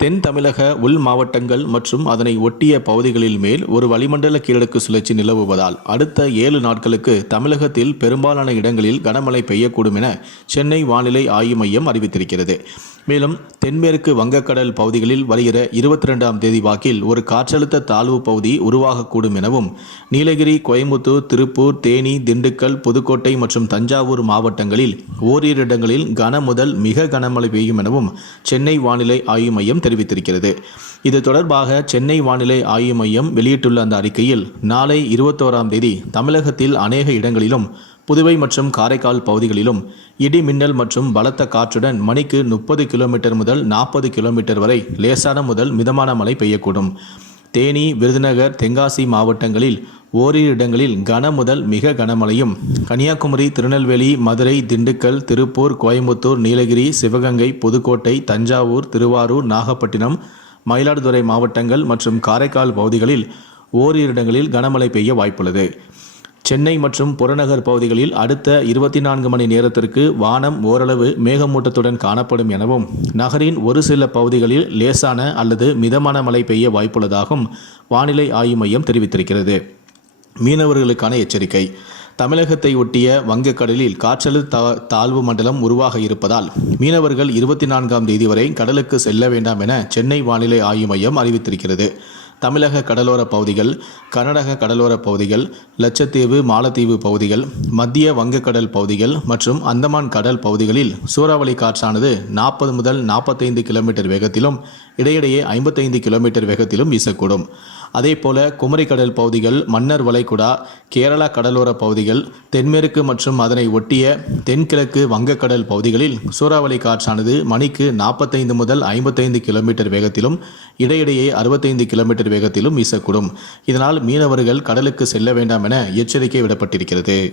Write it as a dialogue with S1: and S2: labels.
S1: தென் தமிழக உள் மாவட்டங்கள் மற்றும் அதனை ஒட்டிய பகுதிகளில் மேல் ஒரு வளிமண்டல கீழடுக்கு சுழற்சி நிலவுவதால் அடுத்த ஏழு நாட்களுக்கு தமிழகத்தில் பெரும்பாலான இடங்களில் கனமழை பெய்யக்கூடும் என சென்னை வானிலை ஆய்வு மையம் அறிவித்திருக்கிறது. மேலும் தென்மேற்கு வங்கக்கடல் பகுதிகளில் வருகிற இருபத்தி ரெண்டாம் தேதி வாக்கில் ஒரு காற்றழுத்த தாழ்வு பகுதி உருவாகக்கூடும் எனவும் நீலகிரி கோயம்புத்தூர் திருப்பூர் தேனி திண்டுக்கல் புதுக்கோட்டை மற்றும் தஞ்சாவூர் மாவட்டங்களில் ஓரிரு இடங்களில் கன முதல் மிக கனமழை பெய்யும் எனவும் சென்னை வானிலை ஆய்வு மையம் தெரிவித்திருக்கிறது. இது தொடர்பாக சென்னை வானிலை ஆய்வு மையம் வெளியிட்டுள்ள அந்த அறிக்கையில் நாளை இருபத்தோராம் தேதி தமிழகத்தில் அநேக இடங்களிலும் புதுவை மற்றும் காரைக்கால் பகுதிகளிலும் இடி மின்னல் மற்றும் பலத்த காற்றுடன் மணிக்கு முப்பது கிலோமீட்டர் முதல் நாற்பது கிலோமீட்டர் வரை லேசான முதல் மிதமான மழை பெய்யக்கூடும். தேனி விருதுநகர் தென்காசி மாவட்டங்களில் ஓரிரு இடங்களில் கன முதல் மிக கனமழையும். கன்னியாகுமரி திருநெல்வேலி மதுரை திண்டுக்கல் திருப்பூர் கோயம்புத்தூர் நீலகிரி சிவகங்கை புதுக்கோட்டை தஞ்சாவூர் திருவாரூர் நாகப்பட்டினம் மயிலாடுதுறை மாவட்டங்கள் மற்றும் காரைக்கால் பகுதிகளில் ஓரிரு இடங்களில் கனமழை பெய்ய வாய்ப்புள்ளது. சென்னை மற்றும் புறநகர் பகுதிகளில் அடுத்த இருபத்தி நான்கு மணி நேரத்திற்கு வானம் ஓரளவு மேகமூட்டத்துடன் காணப்படும் எனவும் நகரின் ஒரு சில பகுதிகளில் லேசான அல்லது மிதமான மழை பெய்ய வாய்ப்புள்ளதாகவும் வானிலை ஆய்வு மையம் தெரிவித்திருக்கிறது. மீனவர்களுக்கான எச்சரிக்கை. தமிழகத்தை ஒட்டிய வங்கக்கடலில் காற்றழுத்த தா- தாழ்வு மண்டலம் உருவாக இருப்பதால் மீனவர்கள் இருபத்தி நான்காம் தேதி வரை கடலுக்கு செல்ல வேண்டாம் என சென்னை வானிலை ஆய்வு மையம் அறிவித்திருக்கிறது. தமிழக கடலோர பகுதிகள் கர்நாடக கடலோர பகுதிகள் லட்சத்தீவு மாலத்தீவு பகுதிகள் மத்திய வங்கக்கடல் பகுதிகள் மற்றும் அந்தமான் கடல் பகுதிகளில் சூறாவளி காற்றானது நாற்பது முதல் நாற்பத்தைந்து கிலோமீட்டர் வேகத்திலும் இடையிடையே ஐம்பத்தைந்து கிலோமீட்டர் வேகத்திலும் வீசக்கூடும். அதேபோல குமரிக்கடல் பகுதிகள் மன்னர் வளைகுடா கேரளா கடலோர பகுதிகள் தென்மேற்கு மற்றும் அதனை ஒட்டிய தென்கிழக்கு வங்கக்கடல் பகுதிகளில் சூறாவளி காற்றானது மணிக்கு நாற்பத்தைந்து முதல் ஐம்பத்தைந்து கிலோமீட்டர் வேகத்திலும் இடையிடையே அறுபத்தைந்து கிலோமீட்டர் வேகத்திலும் வீசக்கூடும். இதனால் மீனவர்கள் கடலுக்கு செல்ல வேண்டாம் என எச்சரிக்கை விடப்பட்டிருக்கிறது.